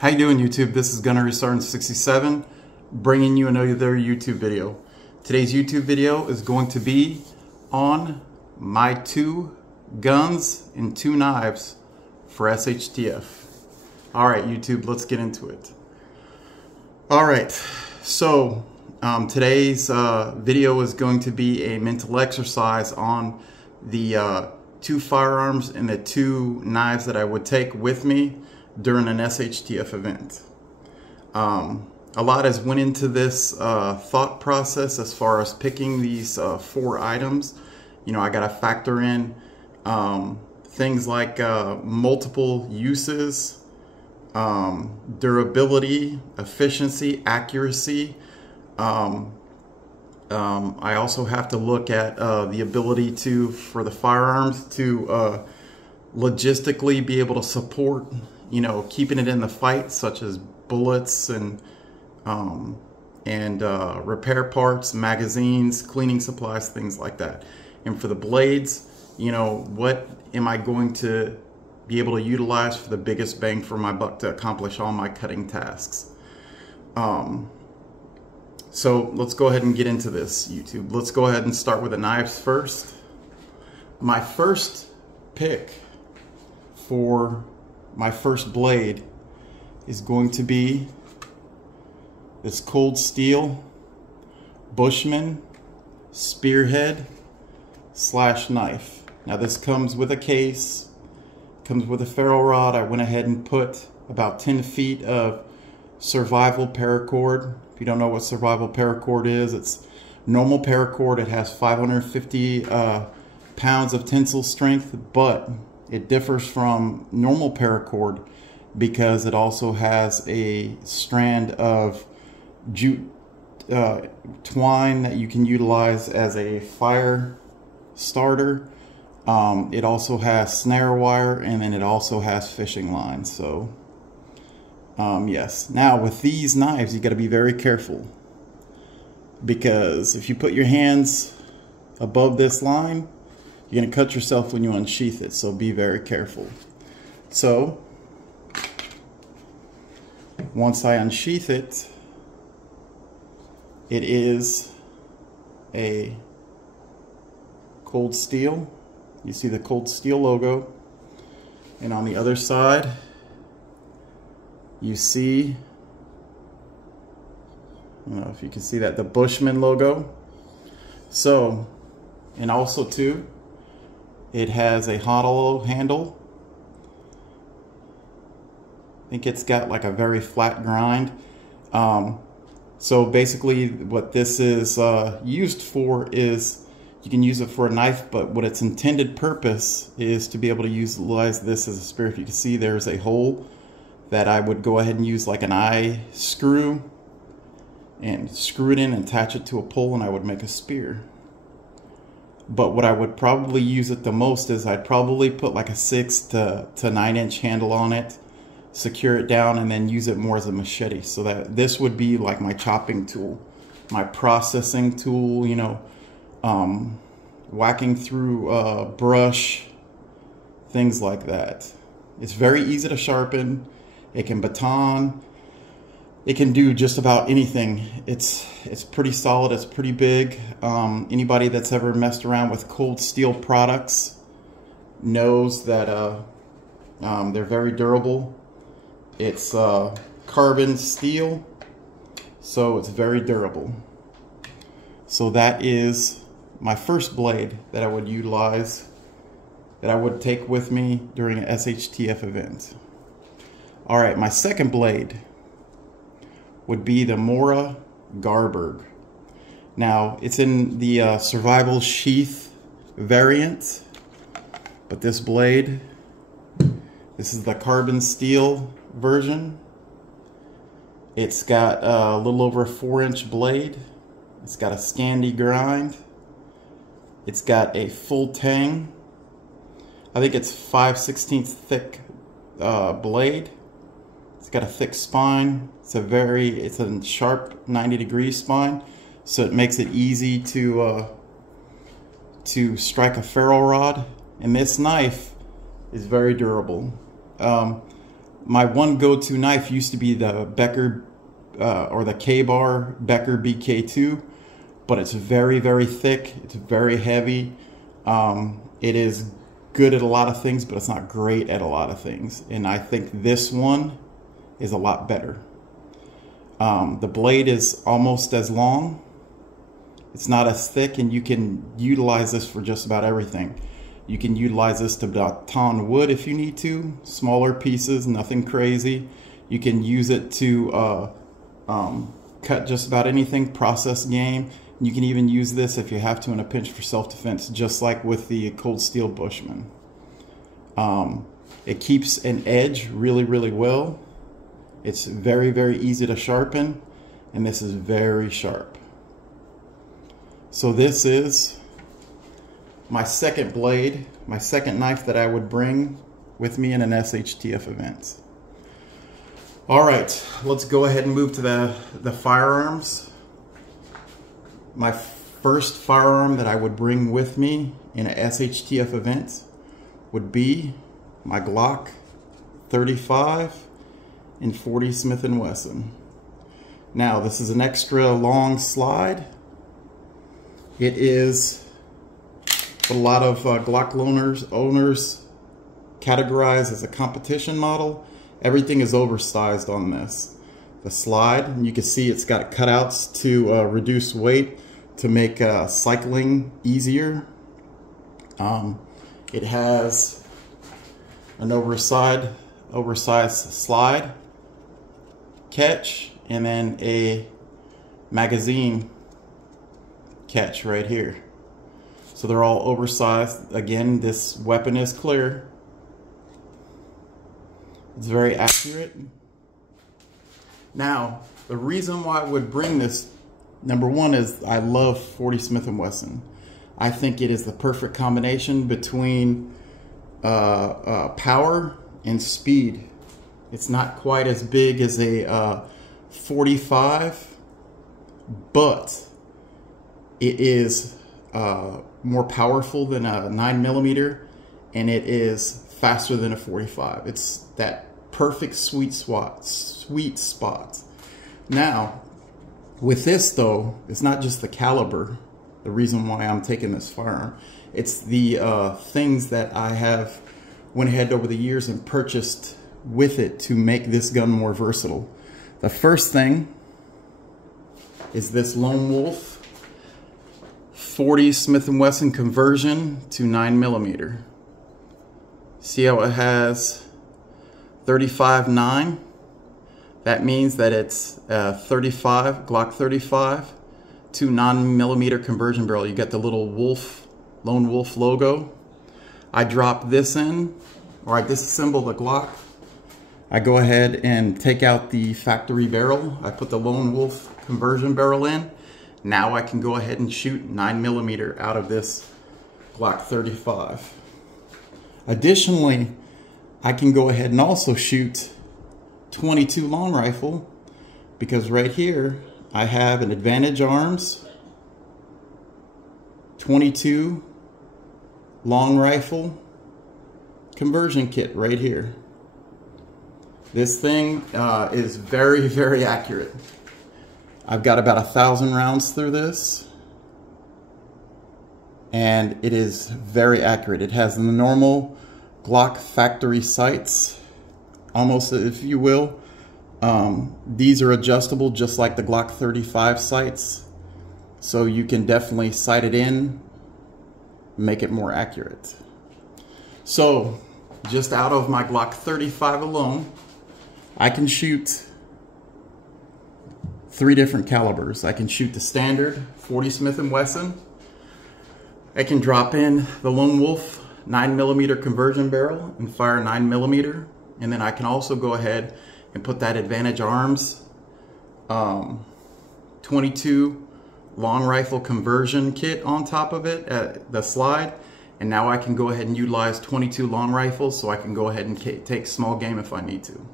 How you doing, YouTube? This is Gunnery Sergeant 67 bringing you another YouTube video. Today's YouTube video is going to be on my 2 guns and 2 knives for SHTF. Alright, YouTube, let's get into it. Alright, so today's video is going to be a mental exercise on the 2 firearms and the 2 knives that I would take with me during an SHTF event. A lot has went into this thought process as far as picking these 4 items. You know, I got to factor in things like multiple uses, durability, efficiency, accuracy. I also have to look at the ability for the firearms to logistically be able to support, you know, keeping it in the fight, such as bullets and repair parts, magazines, cleaning supplies, things like that. And for the blades, you know, what am I going to be able to utilize for the biggest bang for my buck to accomplish all my cutting tasks? So let's go ahead and get into this, YouTube. Let's go ahead and start with the knives first. My first pick for my first blade is going to be this Cold Steel Bushman spearhead / knife. Now this comes with a case, comes with a ferro rod. I went ahead and put about 10 feet of survival paracord. If you don't know what survival paracord is, it's normal paracord. It has 550 pounds of tensile strength, but it differs from normal paracord because it also has a strand of jute twine that you can utilize as a fire starter. It also has snare wire, and then it also has fishing line. So yes, now with these knives you got to be very careful, because if you put your hands above this line, you're going to cut yourself when you unsheath it, so be very careful. So once I unsheath it, it is a Cold Steel. You see the Cold Steel logo, and on the other side you see, I don't know if you can see that, the Bushman logo. So, and also too, it has a hollow handle. I think it's got like a very flat grind. So basically what this is used for is, you can use it for a knife, but what its intended purpose is to be able to utilize this as a spear. If you can see, there's a hole that I would go ahead and use like an eye screw and screw it in and attach it to a pole, and I would make a spear. But what I would probably use it the most is I'd probably put like a 6 to 9 inch handle on it, secure it down, and then use it more as a machete. So that this would be like my chopping tool, my processing tool, you know, whacking through brush, things like that. It's very easy to sharpen. It can baton. It can do just about anything. It's pretty solid. It's pretty big. Anybody that's ever messed around with Cold Steel products knows that they're very durable. It's carbon steel, so it's very durable. So that is my first blade that I would utilize, that I would take with me during an SHTF event. Alright, my second blade would be the Mora Garberg. Now, it's in the survival sheath variant, but this blade, this is the carbon steel version. It's got a little over a 4-inch blade. It's got a Scandi grind. It's got a full tang. I think it's 5/16 thick blade. It's got a thick spine. It's a sharp 90-degree spine, so it makes it easy to strike a ferro rod. And this knife is very durable. My one go-to knife used to be the Becker or the K-Bar Becker BK2, but it's very, very thick. It's very heavy. It is good at a lot of things, but it's not great at a lot of things. And I think this one is a lot better. The blade is almost as long. It's not as thick, and you can utilize this for just about everything. You can utilize this to baton wood if you need to, smaller pieces, nothing crazy. You can use it to cut just about anything, process game. You can even use this if you have to in a pinch for self-defense, just like with the cold Steel Bushman. It keeps an edge really, really well. It's very, very easy to sharpen, and this is very sharp. So this is my second blade, my second knife that I would bring with me in an SHTF event. All right, let's go ahead and move to the firearms. My first firearm that I would bring with me in an SHTF event would be my Glock 35 and 40 Smith & Wesson. Now, this is an extra long slide. It is what a lot of Glock owners categorize as a competition model. Everything is oversized on this. The slide, and you can see it's got cutouts to reduce weight, to make cycling easier. It has an oversized slide catch, and then a magazine catch right here. So they're all oversized. Again, this weapon is clear. It's very accurate. Now, the reason why I would bring this, number one, is I love 40 Smith & Wesson. I think it is the perfect combination between power and speed. It's not quite as big as a 45, but it is more powerful than a 9mm, and it is faster than a 45. It's that perfect sweet spot. Now, with this though, it's not just the caliber, the reason why I'm taking this firearm. It's the things that I have went ahead over the years and purchased with it to make this gun more versatile. The first thing is this Lone Wolf 40 Smith & Wesson conversion to 9mm. See how it has 35-9? That means that it's 35, Glock 35 to 9mm conversion barrel. You get the little wolf, Lone Wolf logo. I drop this in, or I disassemble the Glock. I go ahead and take out the factory barrel. I put the Lone Wolf conversion barrel in. Now I can go ahead and shoot 9mm out of this Glock 35. Additionally, I can go ahead and also shoot 22 long rifle, because right here I have an Advantage Arms 22 long rifle conversion kit right here. This thing is very, very accurate. I've got about 1,000 rounds through this, and it is very accurate. It has the normal Glock factory sights, almost, if you will. These are adjustable just like the Glock 35 sights, so you can definitely sight it in, make it more accurate. So just out of my Glock 35 alone, I can shoot 3 different calibers. I can shoot the standard 40 Smith & Wesson. I can drop in the Lone Wolf 9mm conversion barrel and fire 9mm. And then I can also go ahead and put that Advantage Arms 22 long rifle conversion kit on top of it at the slide. And now I can go ahead and utilize 22 long rifles, so I can go ahead and take small game if I need to.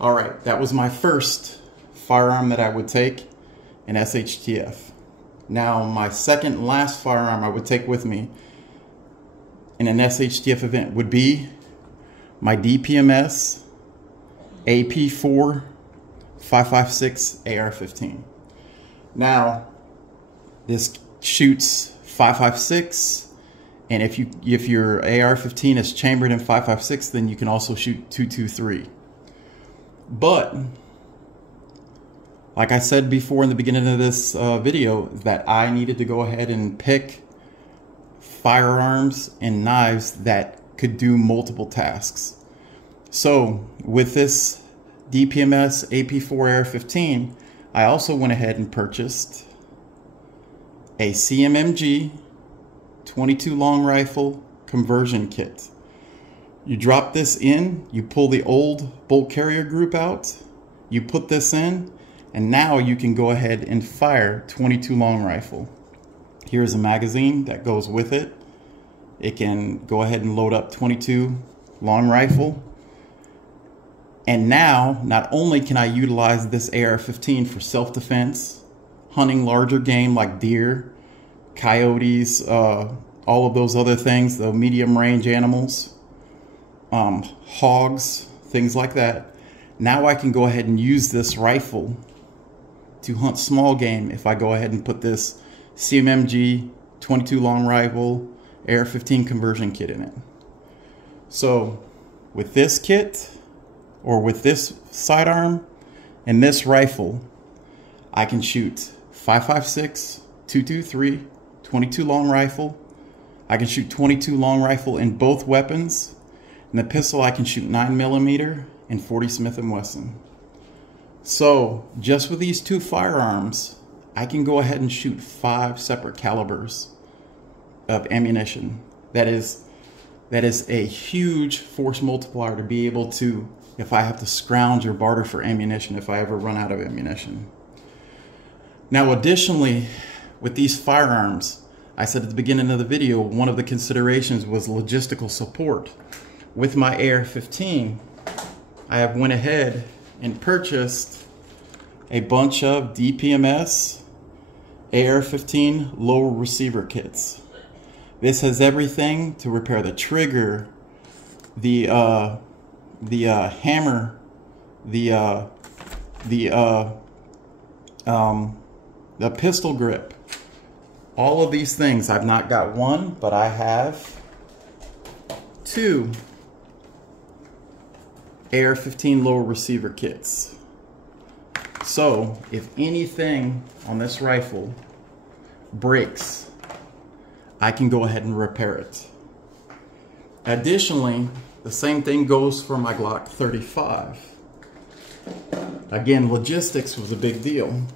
All right, that was my first firearm that I would take in SHTF. Now, my second and last firearm I would take with me in an SHTF event would be my DPMS AP4 5.56 AR-15. Now, this shoots 5.56, and if your AR-15 is chambered in 5.56, then you can also shoot 2.23. But like I said before in the beginning of this video, that I needed to go ahead and pick firearms and knives that could do multiple tasks. So with this DPMS AP4 AR-15, I also went ahead and purchased a CMMG 22 long rifle conversion kit. You drop this in, you pull the old bolt carrier group out, you put this in, and now you can go ahead and fire 22 long rifle. Here's a magazine that goes with it. It can go ahead and load up 22 long rifle. And now, not only can I utilize this AR-15 for self-defense, hunting larger game like deer, coyotes, all of those other things, the medium range animals, hogs, things like that. Now I can go ahead and use this rifle to hunt small game if I go ahead and put this CMMG 22 long rifle AR-15 conversion kit in it. So with this kit, or with this sidearm and this rifle, I can shoot 5.56, 2.23, 22 long rifle. I can shoot 22 long rifle in both weapons. In the pistol, I can shoot 9mm and 40 Smith & Wesson. So just with these two firearms, I can go ahead and shoot 5 separate calibers of ammunition. That is a huge force multiplier to be able to, if I have to scrounge or barter for ammunition, if I ever run out of ammunition. Now, additionally, with these firearms, I said at the beginning of the video, one of the considerations was logistical support. With my AR-15, I have went ahead and purchased a bunch of DPMS AR-15 low receiver kits. This has everything to repair the trigger, the hammer, the pistol grip. All of these things. I've not got one, but I have 2 AR-15 low receiver kits. So if anything on this rifle breaks, I can go ahead and repair it. Additionally, the same thing goes for my Glock 35. Again, logistics was a big deal.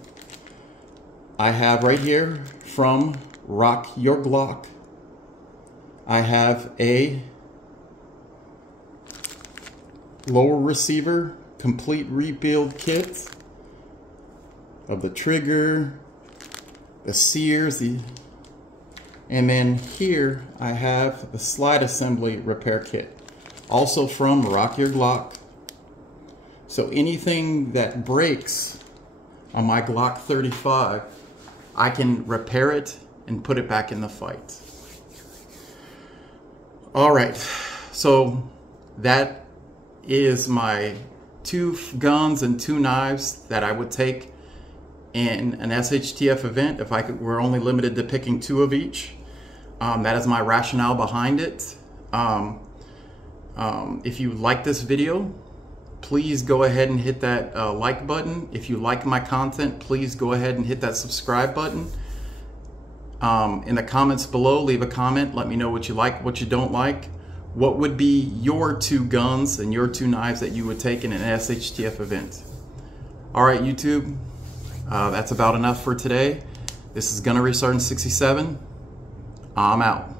I have right here from Rock Your Glock, I have a lower receiver complete rebuild kit of the trigger, the sears, and then here I have the slide assembly repair kit, also from Rock Your Glock. So anything that breaks on my Glock 35, I can repair it and put it back in the fight. All right, so that is my 2 guns and 2 knives that I would take in an SHTF event if we're only limited to picking 2 of each. That is my rationale behind it. If you like this video, please go ahead and hit that like button. If you like my content, please go ahead and hit that subscribe button. In the comments below, leave a comment. Let me know what you like, what you don't like. What would be your 2 guns and your 2 knives that you would take in an SHTF event? All right, YouTube, that's about enough for today. This is Gunnery Sergeant 67. I'm out.